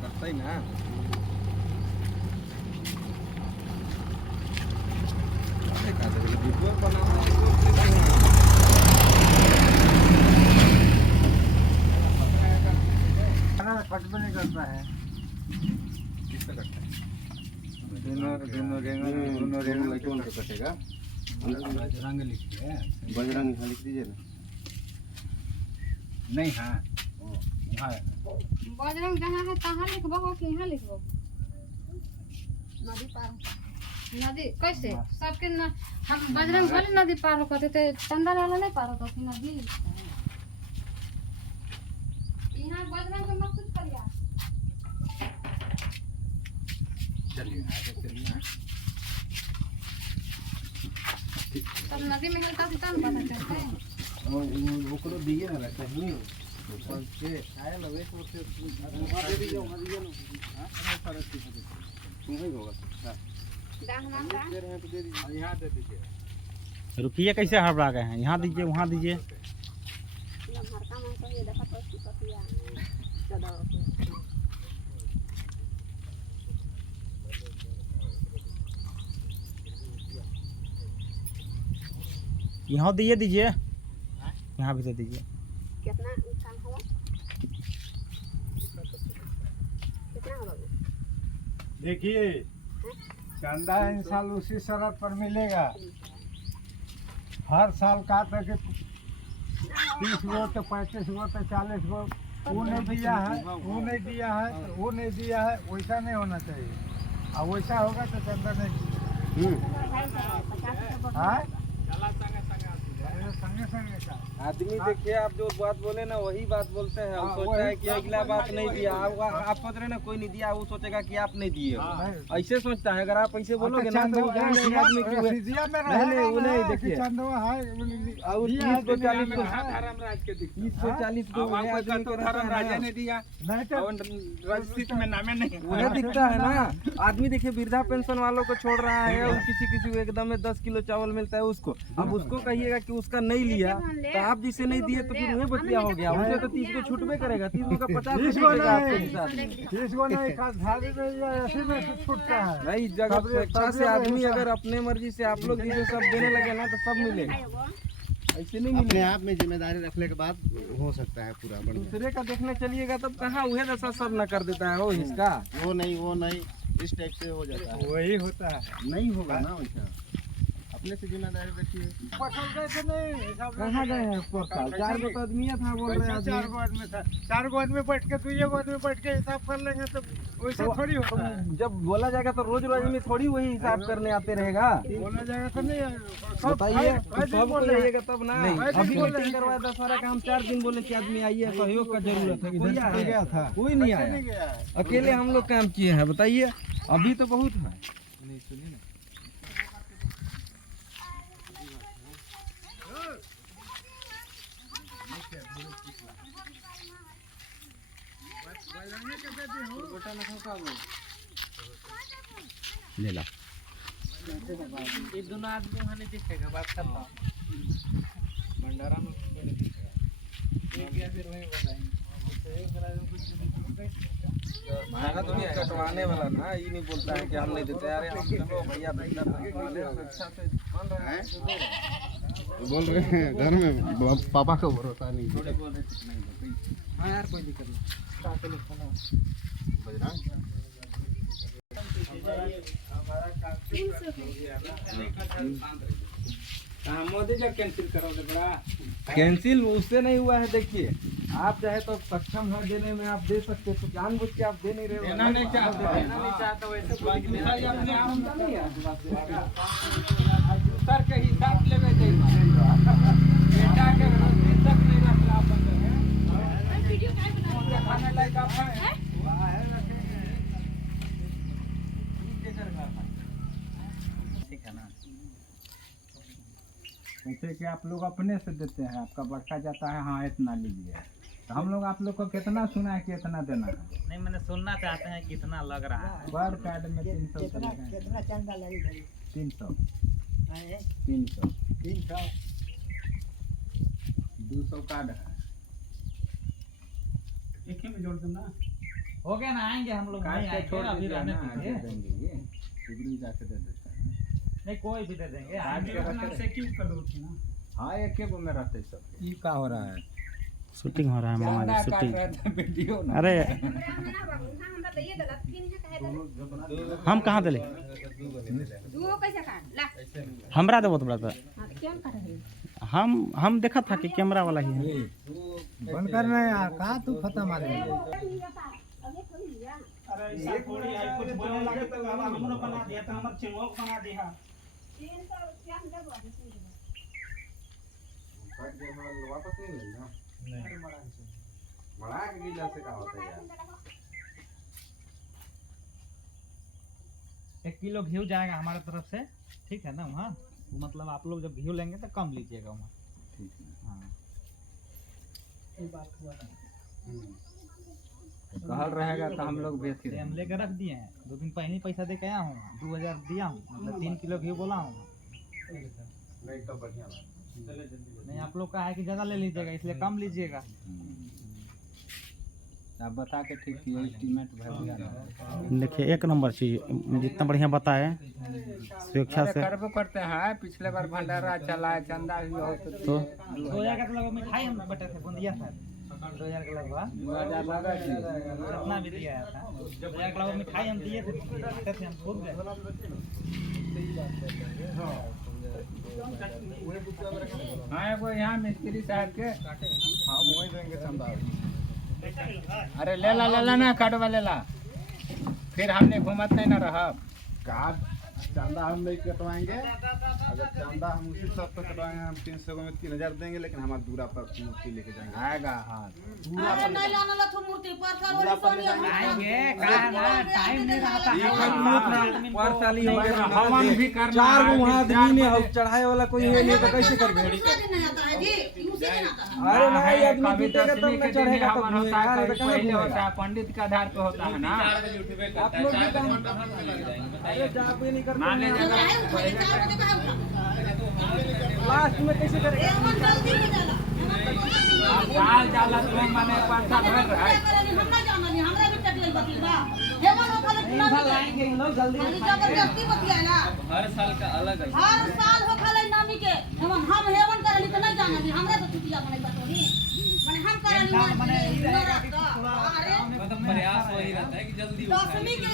करता ही ना कट भी नहीं करता है। किससे कटता है? दोनों रेंग कौन सा कटेगा? बजरंग लिखिए। बजरंग लिख दीजिए ना। नहीं हाँ हाँ बजरंग जहाँ है तहाँ लिखबो कि यहाँ लिखबो? नदी पार नदी कैसे सबके न, हम बजरंग वाली नदी पार होते थे, चंदा वाला नहीं पार होता थी नदी। यहाँ बजरंग के मत कुछ करिए। चलिए आगे चलिए। तब नदी में हेलता तब पता चलता है। ओकरो दिए ना लगता है ऊपर से आया लगे तो से दे दीजिए वहां दीजिए ना। हां सारा चीज दे नहीं होगा। दाहना दे रहे हैं तो दे दीजिए। यहां दे दीजिए। रुकिए कैसे हड़बड़ा गए हैं? यहाँ दीजिए वहाँ दीजिए। लमहरका मन को ये देखा तो उसकी कटिया चलो यहाँ दीजिए दीजिए, यहाँ भी दे दीजिए। कितना काम हुआ? कितना होगा? देखिए चंदा इन साल उसी शरत पर मिलेगा। हर साल का तक 30 गो तो 35 गो तो 40 गो वो नहीं दिया है, वो नहीं दिया है, वो नहीं दिया है, वैसा नहीं होना चाहिए। और वैसा होगा तो चंदा नहीं। हाँ संगे संगे का आदमी देखिए आप जो बात बोले ना वही बात बोलते हैं। हम सोचता है कि अगला बात नहीं दिया, आप सोच रहे ना कोई नहीं दिया, वो सोचेगा कि आप नहीं दिए। ऐसे सोचता है। अगर आप ऐसे बोलोगे ना तो जानेंगे आदमी कि नहीं वो नहीं देखिए। और 30 को 40 को 30 को 40 को आदमी को राजा ने दिया रसीद में नामे नहीं उन्हें दिखता है ना। आदमी देखिए वृद्धा पेंशन वालों को छोड़ रहा है और किसी किसी को एकदम में 10 किलो चावल मिलता है उसको। अब उसको कहिएगा कि उसका नहीं लिया तो आप जिसे नहीं दिए तो फिर वही बतिया हो गया। उसे तो 30 को छूटबे करेगा, 30 को 50 को छूटेगा आपके हिसाब में। 30 गो नहीं धारी में या ऐसे में से छूटता है। भाई जगह स्वेच्छा से आदमी अगर अपने मर्जी से आप लोग जिसे सब देने लगे ना तो सब मिलेगा। ऐसे नहीं अपने मिलेगा। आप में जिम्मेदारी रखने के बाद हो सकता है पूरा बढ़िया। दूसरे का देखने चलिएगा तब कहाँ वह दशा सब न कर देता है वो इसका। वो नहीं इस टाइप से हो जाता है। वही होता है। नहीं होगा ना वैसा। अपने से जिम्मेदारी रखिए। कहाँ गए हैं परसाल? 4 गो तो आदमी था बोल रहे हैं। 4 गो आदमी था, 4 गो आदमी बैठ के 2 गो आदमी बैठ के हिसाब कर लेंगे तो वैसे थोड़ी होता है। जब बोला जाएगा तो रोज रोज में थोड़ी वही हिसाब करने आते रहेगा। बोला जाएगा तो नहीं बताइए सब बोलिएगा तब ना। अभी मीटिंग करवाया दशहरा का हम 4 दिन बोले कि आदमी आइए सहयोग का जरूरत है। कोई आया था? कोई नहीं आया। अकेले हम लोग काम किए हैं। बताइए अभी तो बहुत है। नहीं सुनिए ना ले ला। ये दोनों आदमी वहाँ नहीं दिखेगा। बात करता हूँ भंडारा में कोई नहीं दिखेगा। फिर वही बताएंगे महंगा तो नहीं कटवाने वाला ना। ये नहीं बोलता है कि हम नहीं देते। अरे हम चलो भैया भैया अच्छा से बन रहा है। बोल रहे हैं घर में पापा का भरोसा नहीं। थोड़े बोल रहे नहीं बोलते। हाँ यार कोई दिक्कत नहीं। मोदी जी कैंसिल करोगे बड़ा? कैंसिल उससे नहीं हुआ है। देखिए आप चाहे तो सक्षम है देने में, आप दे सकते तो जानबूझ के आप दे नहीं रहे हो। देना नहीं चाहता वैसे सर के हिसाब लेवे बेटा के रसीद तक नहीं रखला अपन खाने लायक आप है। ठीक है ना? ऐसे जैसे कि आप लोग अपने से देते हैं, आपका बच्चा जाता है हाँ इतना लीजिए, तो हम लोग आप लोग को कितना सुना है कि इतना देना है? नहीं मैंने सुनना चाहते हैं कितना लग रहा है। पर कार्ड में 300 कितना चंदा लगेगा? 300 हैं? 300 300 200 कार्ड है। एक ही में जोड़ देना। हो गया ना, आएंगे हम लोग, कार्ड नहीं पे आएंगे छोड़ अभी दीजिए रहने ना, दे दीजिए। देंगे ये डिग्री जाके दे देते हैं। नहीं कोई भी दे देंगे। कार्ड के अपना रखे से क्यों कर दो ना? हाँ एक एक में रहते सब। ये क्या हो रहा है? शूटिंग हो रहा है मामा जी, चंदा शूटिंग। काट रहे थे वीडियो ना। अरे हम कहाँ दिले, हमरा देबो तो बड़ा, हम देखा था कि कैमरा वाला ही है। बंद करना है यार, कहाँ तू खत्म आ रही अरे ऐसा थोड़ी है, कुछ बोलने लगे तो हमरो बना दिया तो हमर चिंगो बना दिया। वापस नहीं लेना, बढ़ा के गिला से क्या होता है यार? 1 किलो घी जाएगा हमारे तरफ से, ठीक है ना? वहाँ मतलब आप लोग जब घी लेंगे तो कम लीजिएगा वहाँ। ठीक है। हाँ कहल रहेगा तो हम लोग बेच ये हम लेकर रख दिए हैं, 2 दिन पहले ही पैसा दे के आया हूँ, 2000 दिया हूँ, मतलब 3 किलो घी बोला हूँ। नहीं तो बढ़िया बात। नहीं आप लोग का है कि ज़्यादा ले लीजिएगा, इसलिए कम लीजिएगा। आप बता के ठीक किए, एस्टीमेट भैया देखिए 1 नंबर चीज, जितना बढ़िया बताए स्वेच्छा से। करबो करते हैं। पिछले बार भंडारा चला है, चंदा भी हो तो 2000 का लगभग मिठाई हम बटे थे, बुंदिया था 2000 के लगभग, 2000 लगा जी। जितना भी दिया था 2000 के लगभग मिठाई हम दिए थे, बांटे थे हम खुद गए। हाँ एगो यहाँ मिस्त्री साहब के हम वही देंगे चंदा। अरे ले ला ना काटवा ले ला, फिर हमने घूमत नहीं ना रहा। कार्ड चंदा हम नहीं कटवाएंगे, अगर चंदा हम उसी सब पे कटवाएंगे, हम 300 में 3000 देंगे, लेकिन हमारा दूरा पर मूर्ति लेके जाएंगे। आएगा हाँ। हवन भी करना, 4 गो वहाँ आदमी ने हम चढ़ाए वाला कोई है नहीं, तो कैसे करबे? अरे नहीं आदमी जीतेगा तब न चढ़ेगा, तब होता है, तो पहले होता है, पंडित के आधार पे होता है ना। आप लोग भी अरे जाप ही नहीं करते मान हैं। लीजिए लास्ट में कैसे करेंगे? साल जाला तो माने 5 साल भर रहा है। हर साल का अलग है। हर साल हो खाले नामी के हम हेवन करली त नहीं जानली, हमरा तो छुट्टिया बने बतोनी माने हम करली माने अरे प्रयास वही रहता है कि जल्दी 10वीं के